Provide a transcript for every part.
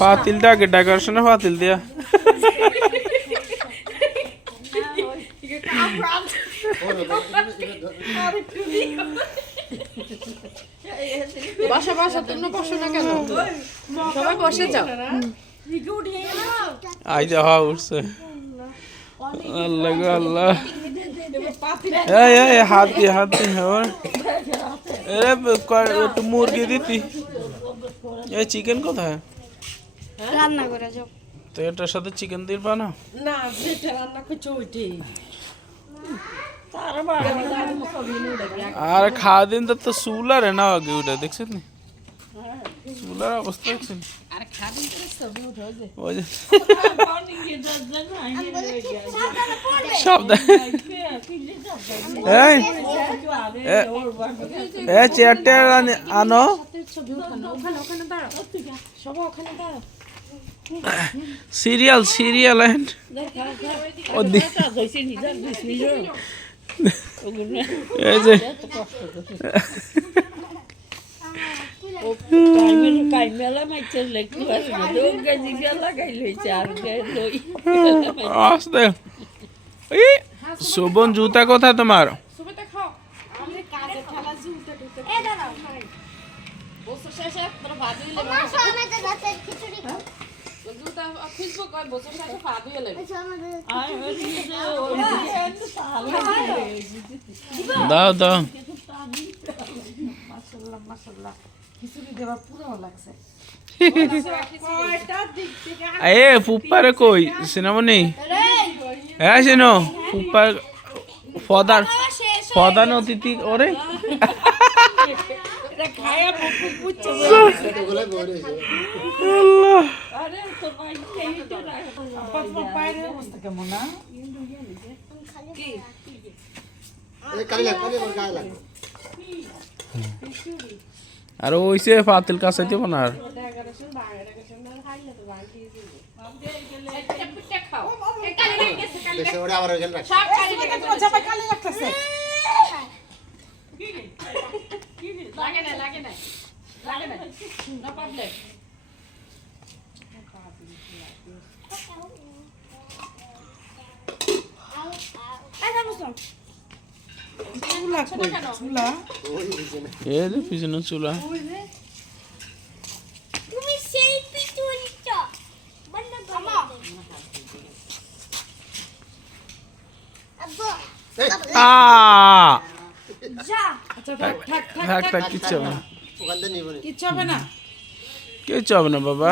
পাতিলটা আগে ডেকোরেশনে পাতিল দিয়া বসো বসো, তুমি বসো না কেন? সবাই বসে যাও। আই যা হওয়া উঠছে আল্লাহ গো আল্লাহ এই হাত দিয়ে একটু মুরগি দিতি এই চিকেন কোথায় রান্না করে যাও। তো এটার সাথে চিকেন দিবা না না, যেটা রান্না করছো ওইটাই। আর খাওয়া দিন তো চুলার না আগে উঠে দেখছেন নি চুলার অবস্থা দেখছেন ওই যে সব চেয়ারটা আনো সিরিয়াল এই যে শোভন জুতা কোথায় তোমার দাও দাও এ ফুপ্পারে কই সিনেমনি হ্যাঁ সিনো ফুপ্পার ফদান অতিথি ওরে আর ওইসে পাতিল কাছে দিব না আর পিছনে চুলা কিচ্ছু হবে না বাবা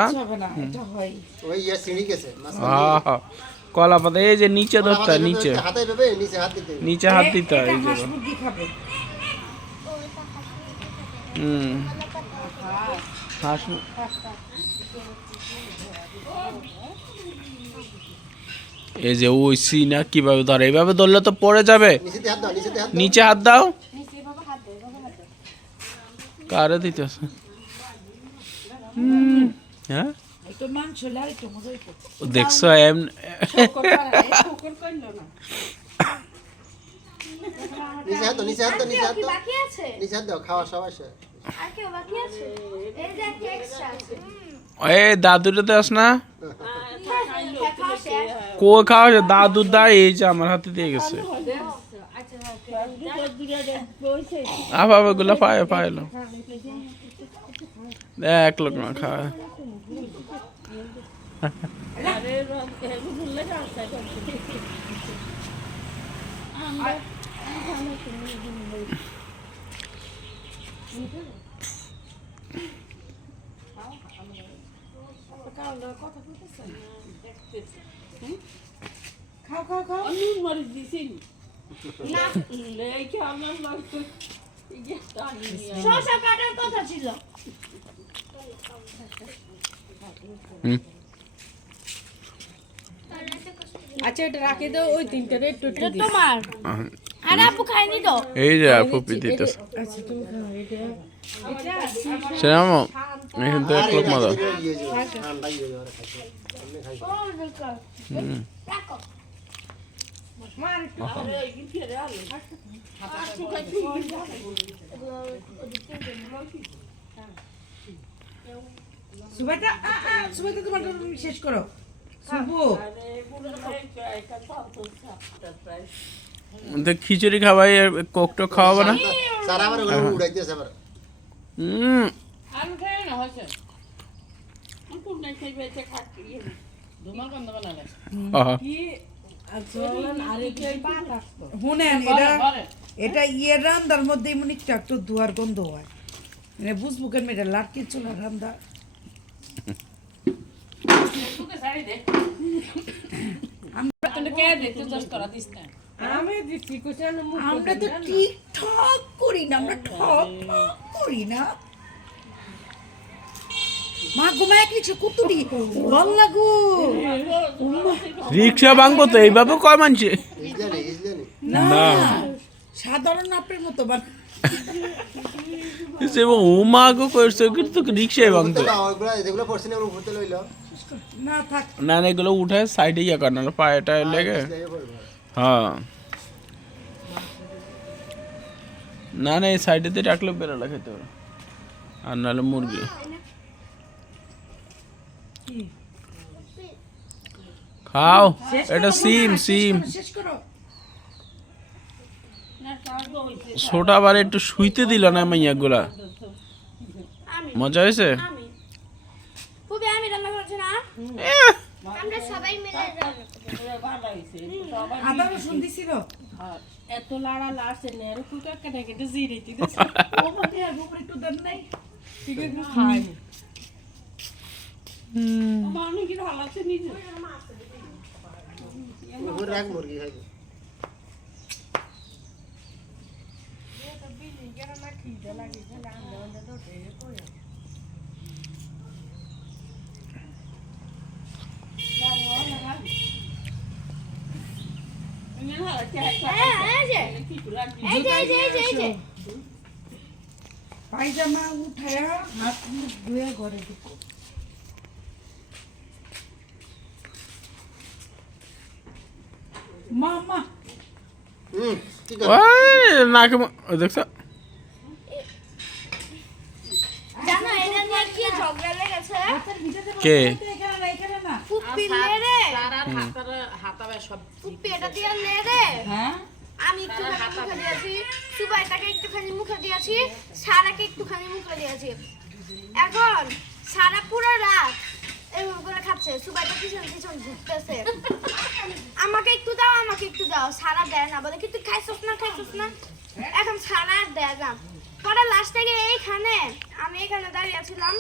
কলা পাতা এই যে নিচে ধরতে নিচে হাত দিতে হয় এই যে ওই সিনা কিভাবে ধরে এইভাবে ধরলে তো পড়ে যাবে নিচে হাত দাও কারে দিতেছে হ্যাঁ দেখছো দাদুটা দেস না কো খাওয়া দাদুর দা এই যে আমার হাতে দিয়ে গেছে গুলা পাইলো এক লোক না খাওয়া আচ্ছা এটা রাখে দাও ওই তিনটা একটু তোমার আর আপু খাইনি তো এই যে আপু দিতেছে আচ্ছা তুমি খাও এটা সেরামো এখন তো এক লোক মজা সুবাইটা সুবাইটা তোমার শেষ করো সুবু তো খিচুড়ি খাওয়াই কোকটো খাওয়াবো না সারা আবার ওগুলো উড়াইতেছে আবার আলু খাই না হয়েছে কোন নাই খাইবে এটা খাচ্ছি তোমার গন্ধ বানালে কি শুনেন এটা ইয়ের রান্দার মধ্যে এমন একটু ধোয়ার গন্ধ হয় মানে বুঝবো কেন এটা লাটকির চুলার রান্দা আমরা তো ঠিকঠাক করি না আমরা ঠক ঠক করি না মা ঘুমায় কিছু কুতুরি ভাল লাগো রিক্সা ভাঙবো তো এইভাবে কয় মানছে ইজলানি না না। সাধারণ আপনার মতো বান সে উমাগো করছে কিন্তু রিক্সায় ভাঙতো ওগুলো যেগুলো পড়ছে না ওগুলো ঘুরতে লইলো না থাক না না এগুলো উঠে সাইডে ইয়ে কর নাহলে পায়েটা লেগে হ্যাঁ না না এই সাইডেতে রাখলে বেরোলা খেতে পারো আর নাহলে মুরগি খাও এটা সিম সিম শেষ করো ছোটা আবার একটু শুইতে দিল না মাইয়াগুলা মজা হয়েছে আমি খুবই আমি রান্না করেছি না আমরা সবাই মিলে আদা রসুন দিছিল এত লাড়া লাড়ছে না আর কুকা কেটে কেটে জিরে দিতেছে ও মধ্যে আর উপরে একটু দেন নাই ঠিক আছে খাই মানে কি হালাতে নিজে ওগুলো রাখ মুরগি খাইবে পায়জামা উঠায়া হাত মুখ ধুয়ে ঘরে ঢুকো মামা ঠিক আছে ওই নাকে দেখছো জানো এটা নিয়ে কি ঝগড়া লেগেছে কে এখানে না এখানে না ফুপি লে রে হাতাবে সব ফুপি এটা দিয়ে লে রে হ্যাঁ আমি একটুখানি মুখে দিয়েছি সুবাইটাকে একটুখানি মুখে দিয়েছি সারাকে একটুখানি মুখে দিয়েছি এখন সারা পুরো রাত এরকম করে খাচ্ছে সুবাইটা পিছন পিছন ঘুরতেছে আমাকে একটু দাও সারা দেয় না বলে কি তুই খাইছস না এখন সারা আর দেয় না পরে লাস্ট থেকে এইখানে আমি এখানে দাঁড়িয়ে ছিলাম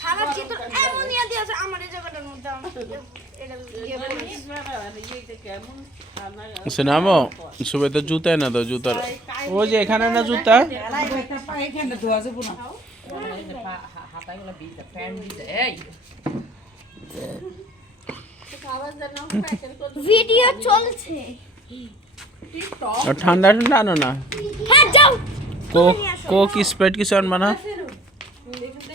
সারা চিত্র এমনই দিয়েছে আমার এই জায়গাটার মধ্যে এটা শোনাবো সুবে তো জুতা না তো জুতার ও যে এখানে না জুতা একটা পা এখানে ধোয়া যাবো না হাতাগুলো বিতে ফ্যান দিতে এই ভিডিও চলছে আর ঠান্ডা ঠান্ডা আনো না হ্যাঁ যাও কোক স্প্রাইট কিছু আনবা না